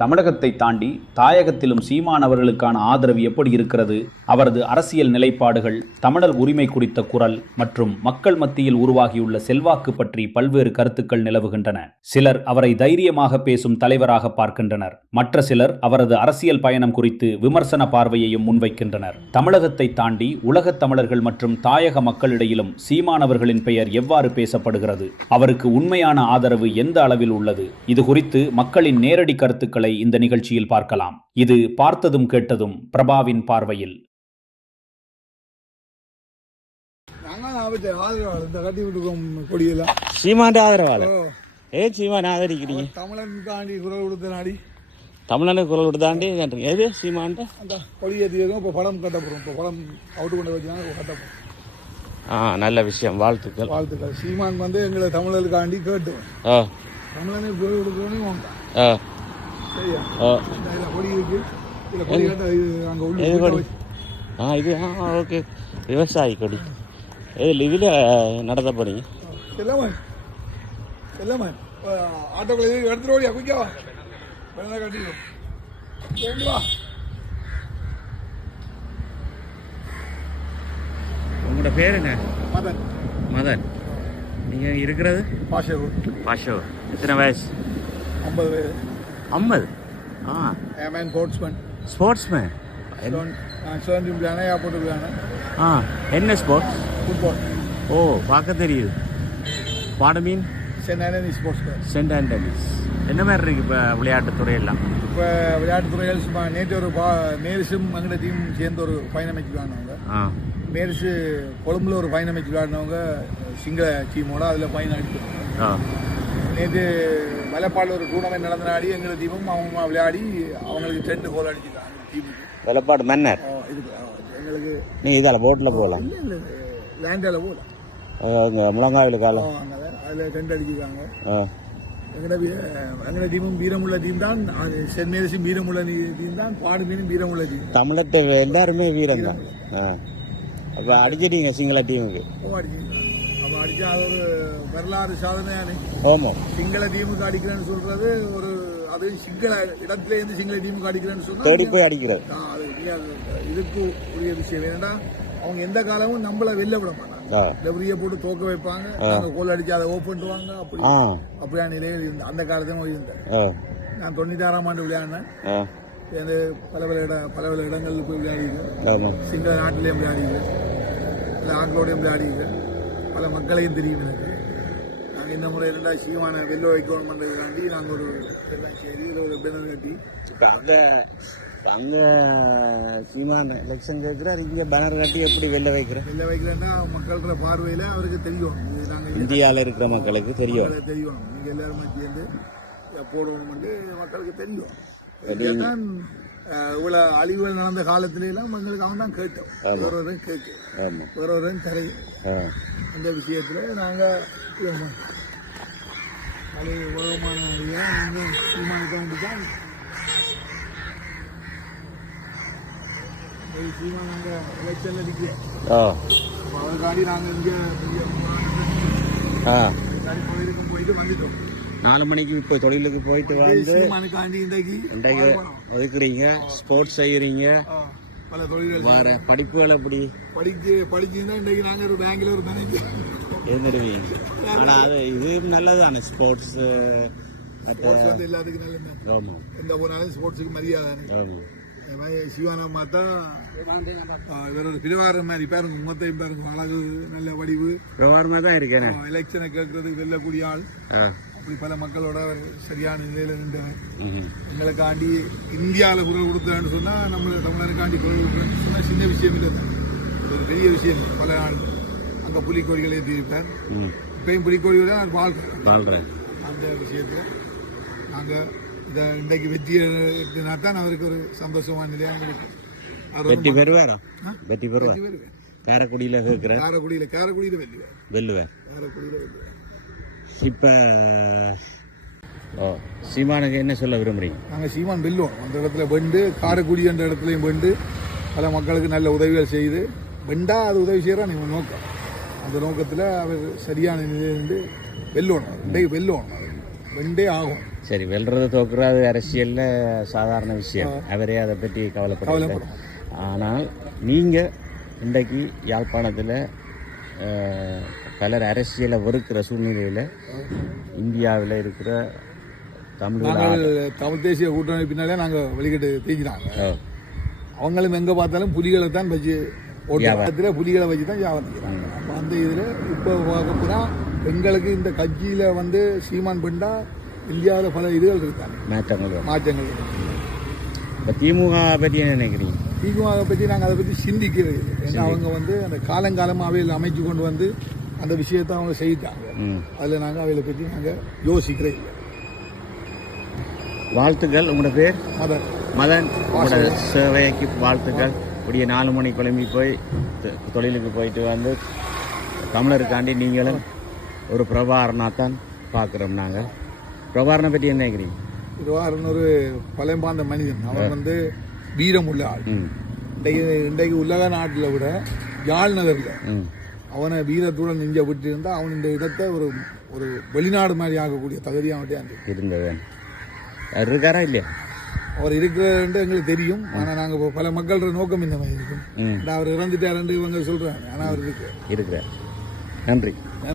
தமிழகத்தை தாண்டி தாயகத்திலும் சீமான் அவர்களுக்கான ஆதரவு எப்படி இருக்கிறது, அவரது அரசியல் நிலைப்பாடுகள், தமிழர் உரிமை குறித்த குரல் மற்றும் மக்கள் மத்தியில் உருவாகியுள்ள செல்வாக்கு பற்றி பல்வேறு கருத்துக்கள் நிலவுகின்றன. சிலர் அவரை தைரியமாக பேசும் தலைவராக பார்க்கின்றனர். மற்ற சிலர் அவரது அரசியல் பயணம் குறித்து விமர்சன பார்வையையும் முன்வைக்கின்றனர். தமிழகத்தை தாண்டி உலகத் தமிழர்கள் மற்றும் தாயக மக்களிடையிலும் சீமான் அவர்களின் பெயர் எவ்வாறு பேசப்படுகிறது, அவருக்கு உண்மையான ஆதரவு எந்த அளவில் உள்ளது, இது குறித்து மக்களின் நேரடி கருத்துக்களை இந்த நிகழ்ச்சியில் பார்க்கலாம். இது பார்த்ததும் கேட்டதும் பிரபாவின் பார்வையில். சீமான் ஆதரவாளர். ஏன் சீமான் ஆதரிக்கிறீங்க? தமிழனுக்காண்டி குரல் கொடுத்த நாடி, தமிழனுக்கு குரல் கொடுத்தாண்டி எது சீமான் கொடியேற்றியதும் இப்போ படம் கட்டப்படும். இப்போ படம் அவுட்டு கொண்டு வச்சாங்க கட்டப்படும். நல்ல விஷயம். வாழ்த்துக்கள். வாழ்த்துக்கள். சீமான் வந்து எங்களை தமிழருக்காண்டி கேட்டு தமிழனை குரல் கொடுக்கணும். சரியா? கொடி இருக்கு. இது ஓகே. விவசாயி கொடி இதுல நடத்த போறீங்க? எல்லாமே ஆட்டோக்களை எடுத்துட்டு ஓடியா குயிக்காவா கட்டிடும். உங்களோட பேர் என்ன? மதன். மதன். நீங்க இருக்கிறது? பாஷோ. எத்தனை வயசு? 50 வயது. 50? ஸ்போர்ட்ஸ்மேன். என்ன ஸ்போர்ட்ஸ்? ஃபுட்பால். ஓ, பார்க்க தெரியுது. பாடமீன் சென்ட் ஆண்டனிஸ். என்ன மாதிரி இருக்கு இப்போ விளையாட்டுத்துறையெல்லாம்? இப்போ விளையாட்டுத்துறைகள் சும்மா நேற்று ஒரு மேரிஸும் அங்கே டீம் சேர்ந்து ஒரு ஃபைனல் மேட்ச் விளையாடினவங்க. மேரிஸு கொழும்புல ஒரு ஃபைனல் மேட்ச் விளையாடினவங்க சிங்கள டீமோட, அதில் ஃபைனல் அடிச்சு. நேற்று வலப்பாடில் ஒரு டூர்னமெண்ட் நடந்தனாடி எங்கள் டீமும் அவங்க விளையாடி அவங்களுக்கு 2 கோல் அடிச்சிருக்காங்க டீமுக்கு. வலப்பாடு மன்னர் இதுக்கு எங்களுக்கு நீ இதால் போட்டில் போகலாம், இல்லை லேண்டில் போகலாம். முழங்காவில் காலம் அதில் 2 அடிச்சிருக்காங்க. எங்களோட டீமும் வீரமுள்ள டீம் தான். சென்ட் மேரிஸும் வீரமுள்ள டீம் தான். பாடுமீனும் வீரமுள்ள டீம். தமிழத்தை எல்லாருமே வீரம் தான். அப்போ அடிச்சிட்டீங்க சிங்கள டீமுக்கு? அடிச்சிருக்காங்க. அப்போ அடிச்சா அது ஒரு வரலாறு சாதனையானே. ஆமாம். சிங்கள டீமுக்கு அடிக்கிறேன்னு சொல்றது ஒரு, அது சிங்கள இடத்துல இருந்து சிங்கள டீமுக்கு அடிக்கிறேன்னு சொன்னா தேடி போய் அடிக்கிறது. இதுக்கு உரிய விஷயம் என்னன்னா, அவங்க எந்த காலமும் நம்மள வெளில விட மாட்டாங்க. டெபரியை போட்டு தோக்க வைப்பாங்க. கோல் அடிச்சு அதை ஓப்பன் பண்ணுவாங்க. அப்படியான நிலையில் இருந்த அந்த காலத்தையும் இருந்தேன். நான் 96ஆம் ஆண்டு விளையாடினேன். பல இடங்களில் போய் விளையாடிக்கிறேன். சிங்கள நாட்டிலையும் விளையாடிக்கிறேன், பல ஆட்களோடையும் விளையாடிக்கிறேன். பல மக்களையும் தெரியும் எனக்கு. நாங்கள் இந்த முறை 2 சீமான வெள்ள வைக்கணும் பண்ணுறதுக்காண்டி நாங்கள் ஒரு எல்லாம் செய்து ஒரு பேனர் கட்டி. அங்கே சீமான எலெக்ஷன் கேட்குறாரு, இங்கே பேனர் கட்டி எப்படி வெளில வைக்கிறேன்னா மக்களோட பார்வையில் அவருக்கு தெரியும். நாங்கள் இந்தியாவில் இருக்கிற மக்களுக்கு தெரியும். நீங்கள் எல்லாருமே சேர்ந்து போடணும்னு மக்களுக்கு தெரியும். தான் இவ்வளோ அழிவுகள் நடந்த காலத்திலாம் எங்களுக்கு அவன் தான் கேட்டோம். வேறொருவரும் வேறொருவரும் தெரியும். இந்த விஷயத்தில் நாங்கள் அது உலகமான சீமானுக்காண்டி தான் சீமா நாங்கள் எலெக்ஷனில் நிற்கிறோம். அதற்காண்டி நாங்கள் இங்கே போயிட்டு வந்துட்டோம். 4 மணிக்கு இப்போ தொழிலுக்கு போயிட்டு வந்து இன்றைக்கு ஒதுக்குறீங்க, ஸ்போர்ட்ஸ் செய்யறீங்க, பல தொழில்கள் வேற படிப்புகள் எப்படி படிச்சுன்னா இன்றைக்கு நாங்கள் ஒரு பேங்க்ல ஒரு மேனேஜர் இருந்துடுவீங்க. ஆனால் அது இது நல்லதானே ஸ்போர்ட்ஸ் வந்து எல்லாத்துக்கும் நல்லது. ஆமாம். எந்த போனாலும் ஸ்போர்ட்ஸுக்கு மரியாதை. சிவானா மாத்தா இவரோட பிரிவாரம் மாதிரி பாருங்க, முகத்தையும் பாருங்க, அழகு, நல்ல வடிவு, பிரவாரமா தான் இருக்கேன். எலெக்ஷனை கேட்கறதுக்கு வெல்லக்கூடிய ஆள். அப்படி பல மக்களோட சரியான நிலையில நின்றவர். எங்களுக்காண்டி இந்தியாவில் குரல் கொடுத்தேன்னு சொன்னா, நம்ம தமிழருக்காண்டி குரல் கொடுக்குறேன்னு சொன்னா சின்ன விஷயம் இல்லை தான், ஒரு பெரிய விஷயம். பல நாள் அங்கே புலிக்கோழிகளை ஏற்றிருப்பார். இப்பயும் புலிக்கோழியோட நான் வாழ்றேன். அந்த விஷயத்துல நாங்கள் இதை இன்றைக்கு வெற்றி தான் அவருக்கு ஒரு சந்தோஷமான நிலையாக இருக்கும். வெற்றி பெறுவார். காரைக்குடியில் வெல்லுவார். இப்போ சீமானுக்கு என்ன சொல்ல விரும்புறீங்க? நாங்கள் சீமான் வெல்லுவோம். அந்த இடத்துல வெண்டு, காரைக்குடி என்ற இடத்துலையும் வெண்டு பல மக்களுக்கு நல்ல உதவிகள் செய்து வெண்டா அது உதவி செய்கிறா நீங்கள் நோக்கம். அந்த நோக்கத்தில் அவர் சரியான நிலையிலிருந்து வெல்லணும். வெல்லணும், வெண்டே ஆகும். சரி, வெல்றது தோக்குறது அரசியலில் சாதாரண விஷயம். அவரே அதை பற்றி கவலைப்படல. ஆனால் நீங்கள் இன்றைக்கு யாழ்ப்பாணத்தில் பலர் அரசியலை வெறுக்கிற சூழ்நிலையில் இந்தியாவில் இருக்கிற தமிழ் தேசிய கூட்டணி பின்னாலே நாங்கள் வெளிக்கிட்டு தேய்க்கிறாங்க. அவங்களும் எங்கே பார்த்தாலும் புலிகளை தான் வச்சு ஓட்டத்தில் புலிகளை வச்சு தான் வியாபாரம். அப்போ அந்த இதில் இப்போ பார்க்க போனால் எங்களுக்கு இந்த கட்சியில் வந்து சீமான் பண்ணா இந்தியாவில் பல இதுகள் இருக்காங்க, மாற்றங்கள். இப்போ திமுக பற்றி என்ன நினைக்கிறீங்க? திமுக பற்றி நாங்கள் அதை பற்றி சிந்திக்கிறது. ஏன்னா அவங்க வந்து அந்த காலங்காலமாக அவையில் அமைச்சு கொண்டு வந்து அந்த விஷயத்தை அவங்க செய்தாங்க. அதில் நாங்கள் அவைகளை பற்றி நாங்கள் யோசிக்கிறே இல்லை. வாழ்த்துக்கள். உங்களோட பேர்? மதன். மதன், உங்களோட சேவைக்கு வாழ்த்துக்கள். இப்படியே 4 மணி கிளம்பி போய் தொழிலுக்கு போயிட்டு வந்து தமிழருக்காண்டி நீங்களும் ஒரு பிரபாகரனாத்தான் பார்க்குறோம். நாங்கள் பிரபாகரனை பற்றி என்ன நினைக்கிறீங்க? பிரபாகரன் ஒரு பழம்பார்ந்த மனிதன். அவன் வந்து வீரம் உள்ள ஆள். இன்றைக்கு உலக நாட்டில் விட யாழ் நகரில் அவனை வீரத்துடன் நெஞ்ச விட்டு இருந்தால் அவன் இந்த இடத்தை ஒரு வெளிநாடு மாதிரி ஆகக்கூடிய தகுதி அவன்கிட்ட இருந்தது. இருக்காரா இல்லையா? அவர் இருக்கிறது எங்களுக்கு தெரியும். ஆனால் நாங்கள் பல மக்களோட நோக்கம் இந்த மாதிரி இருக்கும். அவர் இறந்துட்டாருன்னு இவங்க சொல்றாங்க. ஆனால் அவர் இருக்கிறார். நன்றி.